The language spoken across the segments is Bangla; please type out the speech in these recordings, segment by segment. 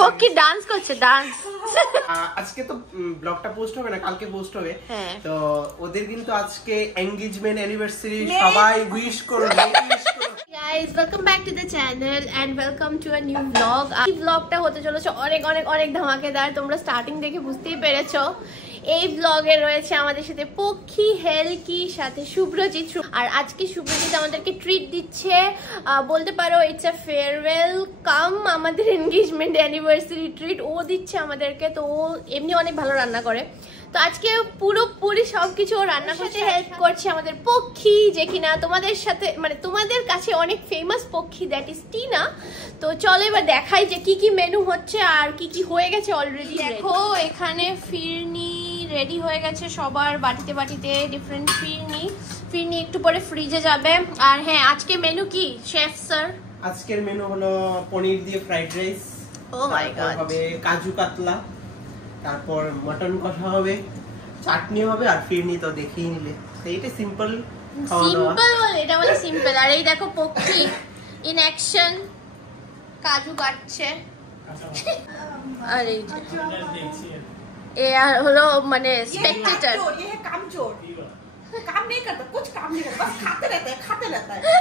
পকি ডান্স করছে, ডান্স। আজকে তো ব্লগটা পোস্ট হবে না, কালকে পোস্ট হবে। তো ওদের কিন্তু আজকে এনগেজমেন্ট অ্যানিভার্সারি, সবাই উইশ করো। Guys, welcome back to the channel and welcome to a new vlog. এই ব্লগটা হতে চলেছে অনেক অনেক অনেক ধামাকেদার। তোমরা স্টার্টিং দেখে বুঝতেই পেরেছো। এই ব্লগে রয়েছে আমাদের সাথে পক্ষী, হেলকি, সাথে শুভ্রজিৎ। আর আজকে শুভ্রজিৎ আমাদেরকে ট্রিট দিচ্ছে, বলতে পারো ইটস আ ফেয়ারওয়েল কাম আমাদের এনগেজমেন্ট অ্যানিভার্সারি ট্রিট ও দিচ্ছে আমাদেরকে। তো ও এমনি অনেক ভালো রান্না করে, তো আজকে পুরোপুরি সবকিছু রান্না করতে হেল্প করছে আমাদের পক্ষী, যে কিনা তোমাদের সাথে মানে তোমাদের কাছে অনেক ফেমাস পক্ষী, দ্যাট ইজ টিনা। তো চলো এবার দেখাই যে কি কি মেনু হচ্ছে আর কি কি হয়ে গেছে অলরেডি। দেখো এখানে ফিরনি রেডি হয়ে গেছে সবার, বাটিতে বাটিতে ডিফারেন্ট ফিরনি একটু পরে ফ্রিজে যাবে। আর হ্যাঁ, আজকে মেনু কি শেফ স্যার? আজকের মেনু হলো পনির দিয়ে fried rice, O my god, হবে কাজু কাতলা, তারপর মটন কষা হবে, চাটনি হবে, আর ফিরনি তো দেখেই নিলে। এইটা সিম্পল সিম্পল বলে, এটা বলে সিম্পল। আর এই দেখো পক্ষী ইন অ্যাকশন, কাজু কাটছে। আর এই এ হলো মানে স্পেকটেটর।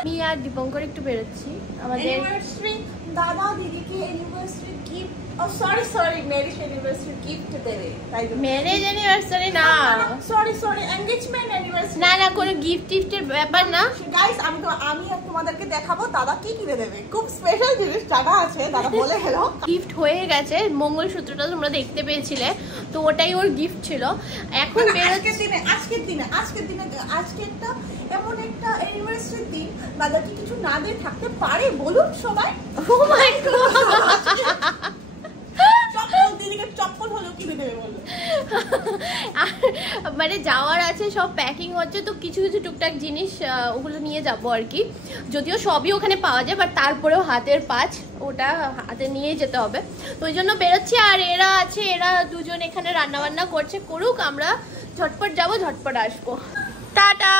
আমি আর দীপঙ্কর একটু বেরোচ্ছি আমাদের দাদা দিদিকে anniversary gift, sorry marriage anniversary gift দেবে। তাই ম্যারেজ অ্যানিভার্সারি না, সরি এনগেজমেন্ট অ্যানিভার্সারি না কোনো গিফট টিফটের ব্যাপার না। গাইস আমি তোমাদেরকে দেখাবো দাদা কি কিনে দেবে। খুব স্পেশাল জিনিস দাদা আছে, দাদা বলে গেল। গিফট হয়ে গেছে, মঙ্গলসূত্রটা তোমরা দেখতে পেয়েছিলে, তো ওটাই ওর গিফট ছিল। এখন আজকের দিনে একটা এমন একটা অ্যানিভার্সারি দিন, দাদা কি কিছু না দিয়ে থাকতে পারে বলুন সবাই? ও মাই গড, চপ্পল হলো কিনে দেবে বলো। মানে যাওয়ার আছে, সব প্যাকিং হচ্ছে, তো কিছু কিছু টুকটাক জিনিস ওগুলো নিয়ে যাবো আর কি। যদিও সবই ওখানে পাওয়া যায়, বাট তারপরেও হাতের পাঁচ ওটা হাতে নিয়ে যেতে হবে, তো ওই জন্য বেরোচ্ছি। আর এরা আছে, এরা দুজন এখানে রান্না বান্না করছে, করুক, আমরা ঝটপট যাবো, ঝটপট আসবো। Tata.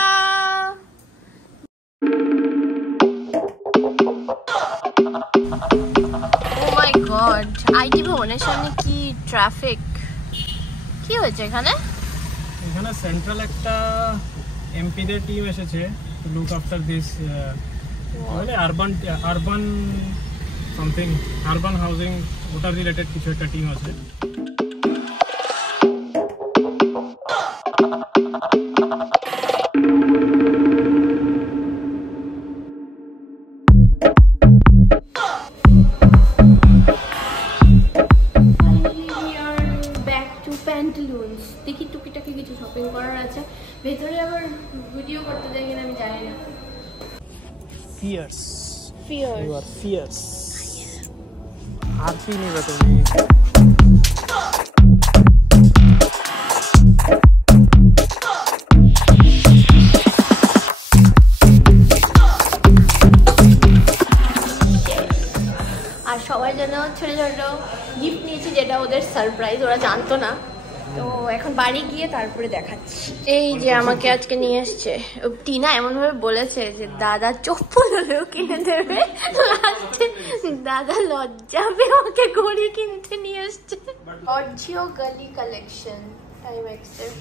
Oh my god, IT ভবনের সামনে কি ট্রাফিক! কি হয়েছে এখানে? এখানে সেন্ট্রাল একটা এমপিদের টিম এসেছে to look after this urban housing, ওটার রিলেটেড কিছু একটা টিম আছে। দেখি টুকিটাকি কিছু শপিং করার আছে, ভেতরে আবার ভিডিও করতে দেয় কিনা আমি জানি না। Fierce fierce, you are fierce. আর কি নেবে তুমি? আর সবার জন্য ছোট ছোট গিফট নিয়েছি, যেটা ওদের সারপ্রাইজ, ওরা জানতো না। তো এখন বাড়ি গিয়ে তারপরে দেখাচ্ছি। এই যে আমাকে আজকে নিয়ে এসছে টিনা, এমন ভাবে বলেছে যে দাদা চপ্পল হলেও কিনে দেবে, লাস্টে দাদা লজ্জাবে আমাকে ঘড়ি কিনতে নিয়ে এসছে। জর্জিও গালি collection, টাইমেক্সের।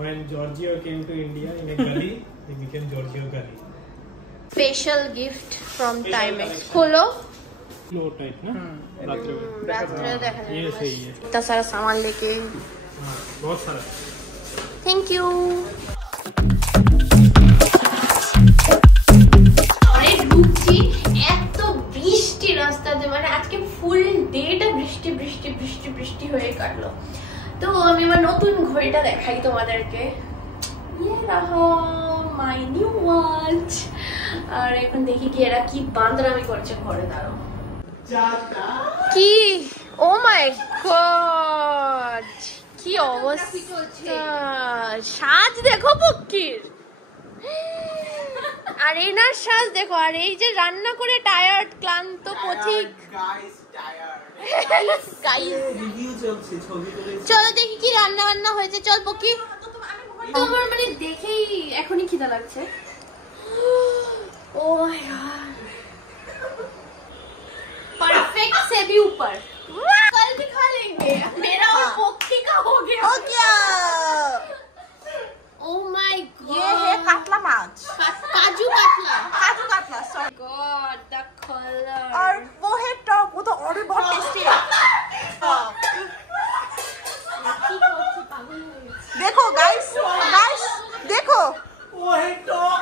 When Giorgio came to India in a gully, he became Giorgio Gully. Special gift from Timex. खोलो। Low type ना? रात्रि में। रात्रि देखा जाए। ये सही है। इतना सारा सामान लेके। हाँ, बहुत सारा। Thank you. अरे ढूंढছি এত বৃষ্টি রাস্তাতে, মানে আজকে ফুল ডেটা বৃষ্টি বৃষ্টি বৃষ্টি বৃষ্টি হয়ে কাটলো। তো আমি আমার নতুন ঘড়িটা দেখাই তোমাদেরকে। ये रहा my new watch। আর এখন দেখি কি এরা কি বান্দরামি করছে ঘরে। দাঁড়াও, কি ও মাই গড, কি অবস্থা! সাজ দেখো পক্ষীর, আর এই না সাজ দেখো, আর এই যে রান্না করে টায়ার্ড ক্লান্ত পথিক। চলো দেখি কি রান্না বান্না হয়েছে। চল পক্ষী, তোমার মানে দেখেই এখনই খিদা লাগছে। ও মাই গড, ऊपर कल भी खा लेंगे। मेरा और पोखी का हो गया। हो गया। Oh my god, ये है कातला माछ, काजू कातला। काजू कातला, सॉरी। God, the color। और वो है टॉप, वो तो और भी बहुत टेस्टी है। देखो गाइस, गाइस देखो, वो है टॉप।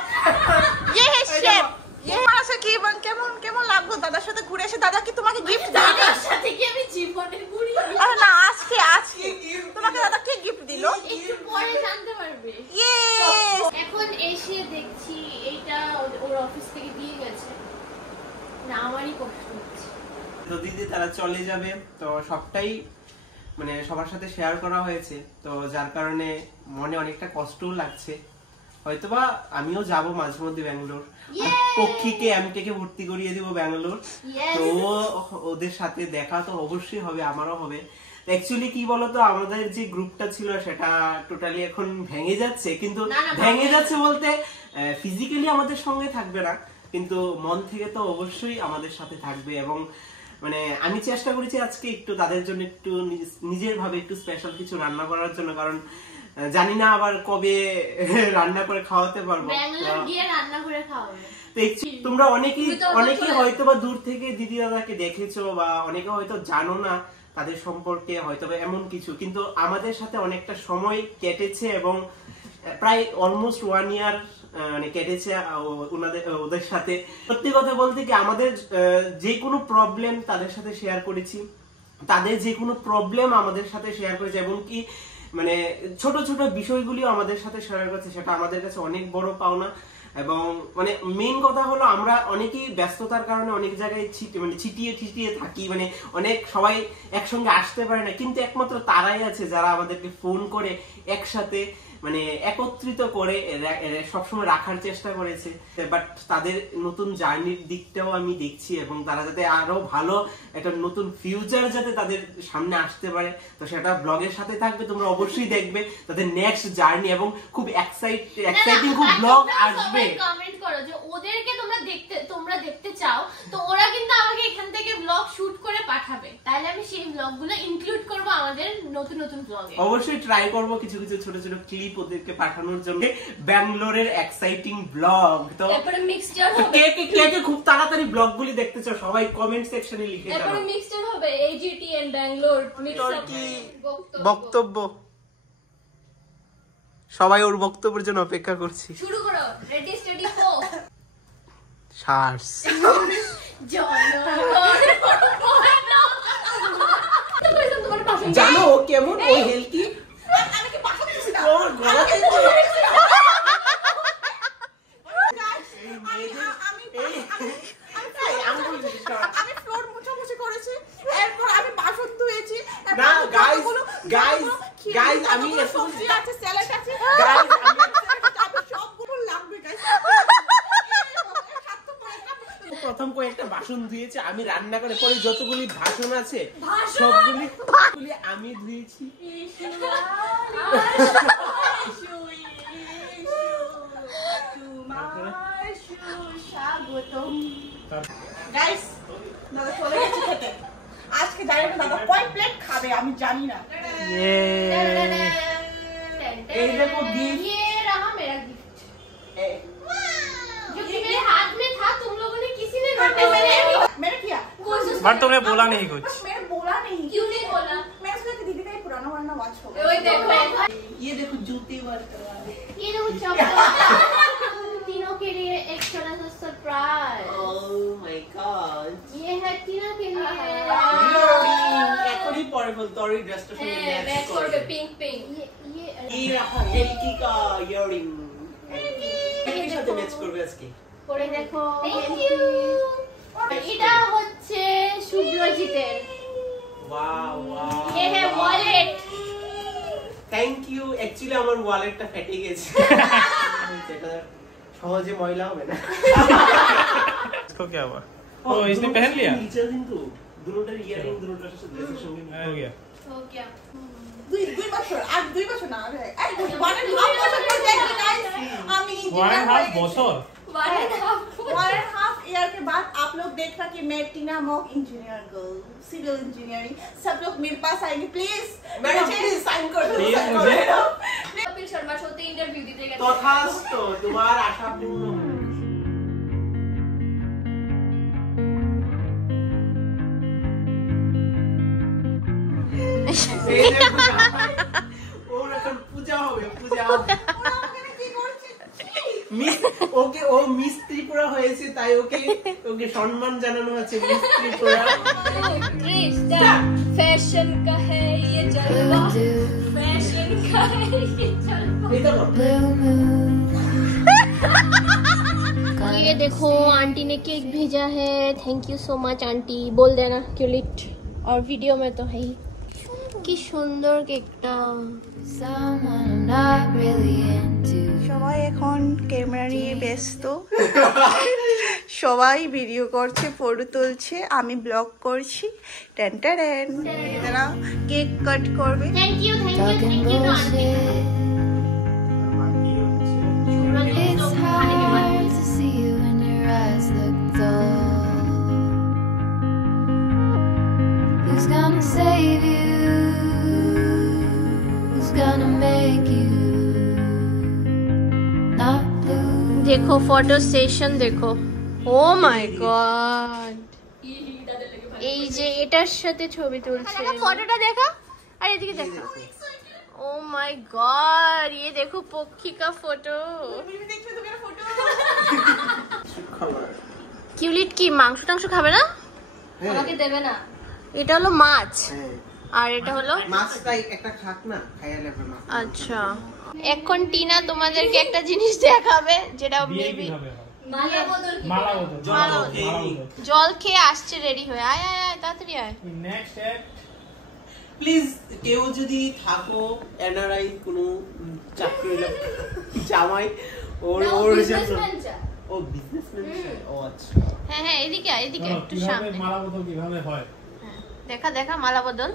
ये है शेफ। ये আমার সাথে কি কেমন কেমন লাগলো দাদার সাথে ঘুরে এসে? দাদা কি তোমাকে গিফট দিল? দাদার সাথে কি আমি জীবনে ঘুরি? আরে না, আজকে তোমাকে দাদা কি গিফট দিল? একটু পরে জানতে পারবে। ইয়েস। এখন এসে দেখছি এইটা ওর অফিস থেকে দিয়ে গেছে না, আমারই কষ্ট হচ্ছে। তো দিদি তারা চলে যাবে, তো সবটাই মানে সবার সাথে শেয়ার করা হয়েছে, তো যার কারণে মনে অনেকটা কষ্টও লাগছে। হয়তোবা আমিও যাব মাঝে মধ্যে ব্যাঙ্গালোর, পক্ষীকে এমকে ভর্তি করিয়ে দিব ব্যাঙ্গালোর, তো ওদের সাথে দেখা তো অবশ্যই হবে, আমারও হবে। অ্যাকচুয়ালি কি বলতো, আমাদের যে গ্রুপটা ছিল সেটা টোটালি এখন ভেঙে যাচ্ছে, কিন্তু ভেঙে যাচ্ছে বলতে ফিজিক্যালি আমাদের সঙ্গে থাকবে না, কিন্তু মন থেকে তো অবশ্যই আমাদের সাথে থাকবে। এবং মানে আমি চেষ্টা করেছি আজকে একটু তাদের জন্য একটু নিজের ভাবে একটু স্পেশাল কিছু রান্না করার জন্য, কারণ জানি না আবার কবে রান্না করে খাওয়াতে পারবো। তোমরা অনেকেই হয়তো বা দূর থেকে দিদি দাদাকে দেখেছো, বা অনেকে হয়তো জানো না তাদের সম্পর্কে, হয়তো বা এমন কিছু, কিন্তু আমাদের সাথে অনেকটা সময় কেটেছে এবং প্রায় অলমোস্ট 1 ইয়ার মানে কেটেছে ওদের সাথে। সত্যি কথা বলতে কি, আমাদের যে কোনো প্রবলেম তাদের সাথে শেয়ার করেছি, তাদের যে কোনো প্রবলেম আমাদের সাথে শেয়ার করেছে, এবং কি মানে ছোট ছোট বিষয়গুলিও আমাদের সাথে শেয়ার করছে, সেটা আমাদের কাছে অনেক বড় পাওনা। এবং মানে মেইন কথা হলো, আমরা অনেকেই ব্যস্ততার কারণে অনেক জায়গায় ছিটিয়ে থাকি, মানে অনেক সবাই একসঙ্গে আসতে পারে না, কিন্তু একমাত্র তারাই আছে যারা আমাদেরকে ফোন করে একসাথে মানে একত্রিত করে সবসময় রাখার চেষ্টা করেছে। বাট তাদের নতুন জার্নির দিকটাও আমি দেখছি, এবং তারা যাতে আরো ভালো একটা নতুন ফিউচার যাতে তাদের সামনে আসতে পারে, তো সেটা ব্লগের সাথে থাকবে, তোমরা অবশ্যই দেখবে তাদের নেক্সট জার্নি, এবং খুব এক্সাইটিং খুব ব্লগ আসবে। কমেন্ট করো যে ওদেরকে তোমরা দেখতে চাও, তো ওরা কিন্তু আমাকে এখান থেকে ব্লগ শুট করে পাঠাবে, তাহলে আমি সেই ব্লগগুলো ইনক্লুড করব আমাদের নতুন ব্লগে। অবশ্যই ট্রাই করব কিছু কিছু ছোট ছোট ক্লিপ ওদেরকে পাঠানোর জন্য, ব্যাঙ্গালোরের এক্সাইটিং ব্লগ। তো তারপরে মিক্সচার হবে, কে খুব তাড়াতাড়ি ব্লগগুলি দেখতে চাও সবাই কমেন্ট সেকশনে লিখে দাও। তারপরে মিক্সচার হবে এজিটি এন্ড ব্যাঙ্গালোর বক্তব্য, সবাই ওর বক্তব্যের জন্য অপেক্ষা করছি। শুরু করো, রেডি স্টেডি গো। শার্স জানো কেমন ওই হেলকি, আমি কি পাশে দিছি না? ওর গলাতে আমি ফ্লোর মুছামুছি করেছি, এরপর আমি বাসন ধুয়েছি, না গাইস আমি সবজি আছে, স্যালাড আছে, গাইস আমি সবগুলো লাগবে গাইস। প্রথম কয়েকটা বাসন ধুয়েছি আমি, রান্না করে পরে যতগুলি বাসন আছে সবগুলি আমি ধুয়েছি। গাইস দাদা চলে গেছে খেতে, আজকে জানি না দাদা কয় প্লেট খাবে, আমি জানি না। এই দেখো गिफ्ट, ये रहा मेरा गिफ्ट जो कि मेरे हाथ में था, तुम लोगों ने किसी ने मैंने किया, बट तुमने बोला नहीं कुछ। मैंने बोला नहीं। क्यों नहीं बोला? मैंने सोचा कि दीदी का ये पुराना वाला वॉच होगा। ओए देखो, ये देखो जूते वर्क ये देखो चप्पल। तीनों के लिए एक छोटा सा सरप्राइज। ओह माय गॉड, ये है तीनों के लिए এখনই পরে বল, তোরই ড্রেসটা শুনে ম্যাচ করবে। पिंक এই রাখো হেলকি কা ইয়ারিং, এর সাথে ম্যাচ করবে আজকে। পরে দেখো, থ্যাংক ইউ। এটা হচ্ছে শুভ্রজিতের, ওয়াও ये है वॉलेट। Thank you. অ্যাকচুয়ালি আমার ওয়ালেটটা ফেটে গেছে, সেটা সহজে ময়লা হবে না। इसको क्या हुआ? ओ इसने पहन लिया, নিচে কিন্তু দুটোটার ইয়ারিং দুটোটার সাথে ড্রেসের সঙ্গে हो गया। हो गया। দুই বছর, আর 2 বছর না, আরে 1.5 বছর পর দেখবে গাইস। আমি 1.5 বছর 1.5 ईयर के बाद आप लोग देख रहा कि मैं Tina mock engineer girl civil engineering सब लोग मेरे पास आएंगे प्लीज मुझे साइन कर दो कपिल शर्मा शोতে इंटरव्यू দিতে গেছে তথাস্তু তোমার আশা পূর্ণ ওর এখন পূজা হবে পূজা ওকে ও মিস ত্রিপুরা হয়েছে তাই ওকে সম্মান জানানো হচ্ছে মিস ত্রিপুরা फैशन का है ये जलवा फैशन का है ये जलवा ये देखो आंटी ने केक भेजा है thank you so much aunty बोल देना क्यूलिट और वीडियो में तो है ही কি সুন্দর কেকটা সবাই এখন ক্যামেরা নিয়ে ব্যস্ত সবাই ভিডিও করছে ফটো তুলছে আমি ব্লগ করছি টেন টেন এরা কেক কাট করবে thank you aunty It's hard to see you when your eyes look dull. Who's gonna save you? Who's gonna make you not blue? देखो फोटो सेशन देखो ও মাই গড এই যে এটার সাথে ছবি তুলছে ফটোটা দেখা আর এদিকে দেখা ও মাই গড ये देखो पक्षी का फोटो কিউলিট কি মাংস টাংস খাবে না আমাকে দেবে না এটা হলো মাছ আর এটা হলো মাছটাই একটা খাক না খাইয়া লাগবে না আচ্ছা এখন টিনা তোমাদেরকে একটা জিনিস দেখাবে যেটা বেবি জল খেয়ে আসছে রেডি হয়ে আয় আয় আয় তাড়াতাড়ি আয় নেক্সট প্লিজ কেউ যদি থাকো এনআরআই কোনো চাকরি জামাই ওর জন্য ও বিজনেসম্যান ও আচ্ছা হ্যাঁ হ্যাঁ এদিকে আয় এদিকে একটু সামনে মালা বদল কিভাবে হয় দেখা দেখা মালা বদল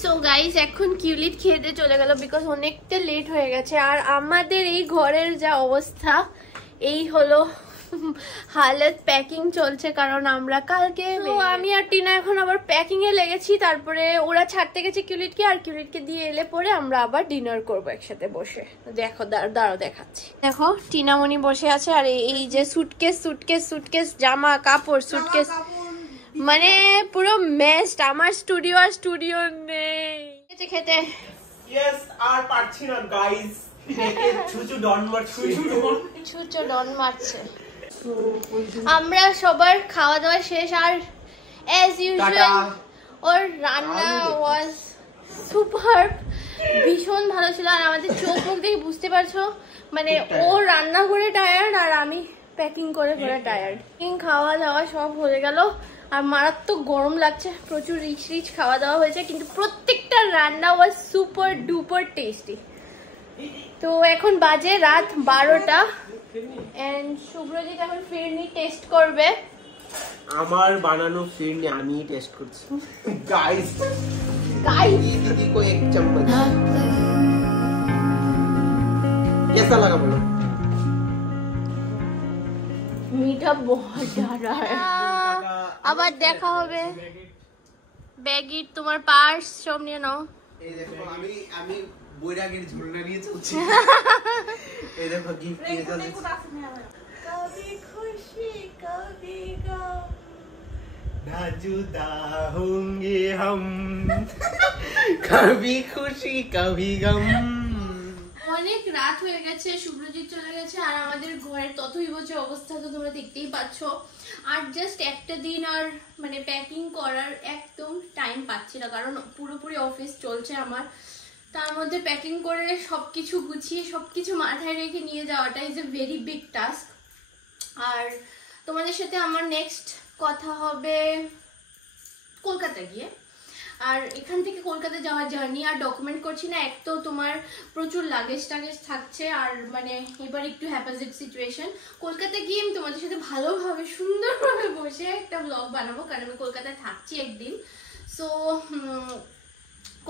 সো গাইস এখন কিউলিট খেতে চলে গেল বিকজ অনেকটা লেট হয়ে গেছে আর আমাদের এই ঘরের যা অবস্থা এই হলো হালত প্যাকিং চলছে কারণ আমরা কালকে আমি আর টিনা এখন আবার প্যাকিং এ লেগেছি তারপরে ওরা ছাড়তে গেছে কিউলিটকে আর কিউলিটকে দিয়ে এলে পরে আমরা আবার ডিনার করবো একসাথে বসে দেখো দাঁড়াও দেখাচ্ছি দেখো টিনামণি বসে আছে আর এই যে সুটকেস জামা কাপড় সুটকেস মানে পুরো মেস্ট আমার স্টুডিও আর স্টুডিও নেই খেতে ইয়েস আর পারছি না গাইস দেখে ছুচু ডন মারছে আমরা সবার খাওয়া দাওয়া শেষ আর অ্যাজ ইউজুয়াল ওর রান্না ওয়াজ সুপার ভীষণ ভালো ছিল আর আমাদের চোখ মুখ দেখে বুঝতে পারছো মানে ও রান্না করে টায়ার্ড আর আমি প্যাকিং করে টায়ার্ড খাওয়া দাওয়া সব হয়ে গেল আর মারাত্মক গরম লাগছে প্রচুর রিচ খাওয়া দাওয়া হয়েছে কিন্তু প্রত্যেকটা রান্না ওয়াজ সুপার ডুপার টেস্টি তো এখন বাজে রাত 12টা এন্ড শুভ্রজিৎ এখন ফিরনি টেস্ট করবে আমার বানানো ফিরনি আমি টেস্ট করছি গাইস दीदी को एक चम्मच कैसा लगा बोलो मीठा बहुत ज्यादा है আবার দেখা হবে ব্যাগিট তোমার পার্স সব নিয়ে নাও এই দেখো আমি বৈরাগের ঝুলনা নিয়ে চলছি এই দেখো গিফট নিয়ে চলছি कभी खुशी कभी गम ना जुदा होंगे हम कभी खुशी कभी गम অনেক রাত হয়ে গেছে শুভ্রজিৎ চলে গেছে আর আমাদের ঘরের ততই বছর অবস্থা তো তোমরা দেখতেই পাচ্ছ আর জাস্ট একটা দিন আর মানে প্যাকিং করার একদম টাইম পাচ্ছি না কারণ পুরোপুরি অফিস চলছে আমার তার মধ্যে প্যাকিং করে সবকিছু গুছিয়ে সবকিছু মাথায় রেখে নিয়ে যাওয়াটা is a very big task আর তোমাদের সাথে আমার নেক্সট কথা হবে কলকাতা গিয়ে আর এখান থেকে কলকাতা যাওয়ার জার্নি আর ডকুমেন্ট করছি না এক তো তোমার প্রচুর লাগেজ টাগেজ থাকছে আর মানে এবার একটু হ্যাপাজিট সিচুয়েশন কলকাতা গিয়ে আমি তোমাদের সাথে ভালোভাবে সুন্দরভাবে বসে একটা ব্লগ বানাবো কারণ আমি কলকাতায় থাকছি একদিন সো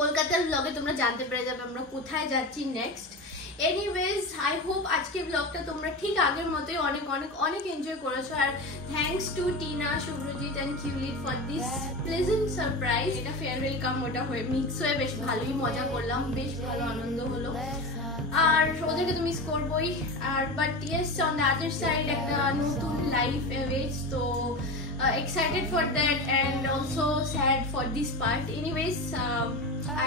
কলকাতার ব্লগে তোমরা জানতে পেরে যাবে আমরা কোথায় যাচ্ছি নেক্সট। এনিওয়েজ আই হোপ আজকের ব্লগটা তোমরা ঠিক আগের মতোই অনেক অনেক অনেক এনজয় করেছো। আর thanks to Tina, Shubhrajit and কিউলিট ফর দিস প্লেজেন্ট সারপ্রাইজ। এটা ফেয়ারওয়েল কাম ওটা হয়ে মিক্স হয়ে বেশ ভালোই মজা করলাম, বেশ ভালো আনন্দ হলো। আর ওদেরকে তো মিস করবোই। আর but yes on the other side একটা নতুন লাইফ অ্যাওয়েটস, তো excited for that and also sad for this part. Anyways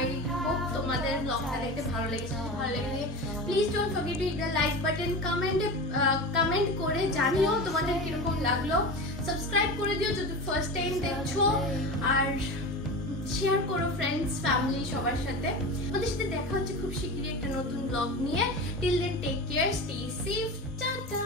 I hope তোমাদের ব্লগটা দেখতে ভালো লেগেছে। ভালো লেগে please don't forget to hit the like button, comment করে জানিও তোমাদের কিরকম লাগলো, সাবস্ক্রাইব করে দিও যদি ফার্স্ট টাইম দেখছো, আর শেয়ার করো ফ্রেন্ডস ফ্যামিলি সবার সাথে। আমাদের সাথে দেখা হচ্ছে খুব শিগগিরই একটা নতুন ব্লগ নিয়ে। Till then take care, stay safe, tata.